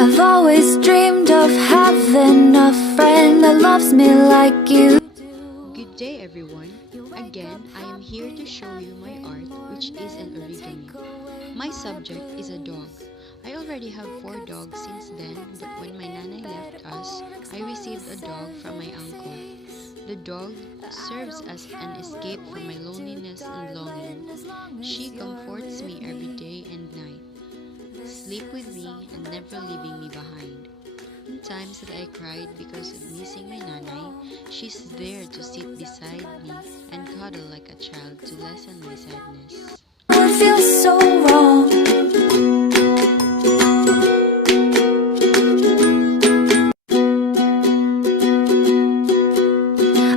I've always dreamed of having a friend that loves me like you. Good day everyone. Again, I am here to show you my art, which is an origami. My subject is a dog. I already have 4 dogs since then, but when my nanay left us, I received a dog from my uncle. The dog serves as an escape from my loneliness and longing. She comforts me every day and night, sleep with me and never leaving me behind. In times that I cried because of missing my nanay, she's there to sit beside me and cuddle like a child to lessen my sadness. It feels so wrong.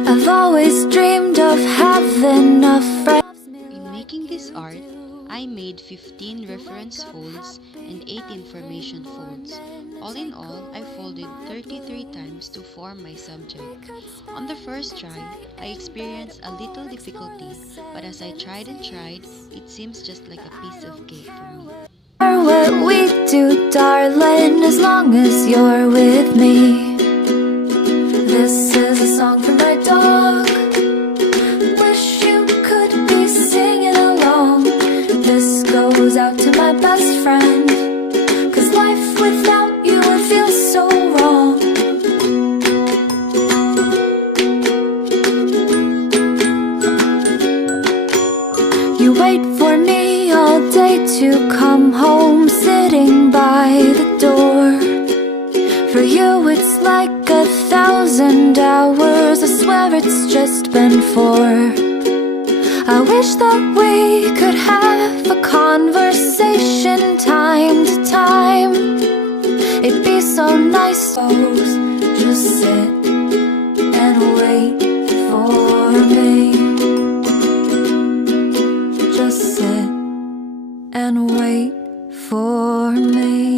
I've always dreamed of having a friend. In making this art, I made 15 reference folds and 8 information folds. All in all, I folded 33 times to form my subject. On the first try, I experienced a little difficulty, but as I tried and tried, it seems just like a piece of cake for me. What we do, darling, as long as you're with me. This is a song for my dog. Wish you could be singing along. This goes out to my best friend, 'cause life without you would feel so wrong. You wait for me all day to come home, sitting by the door. For you it's like 1,000 hours, I swear it's just been 4. I wish that we could have a conversation time to time. It'd be so nice to just sit and wait for me. Just sit and wait for me.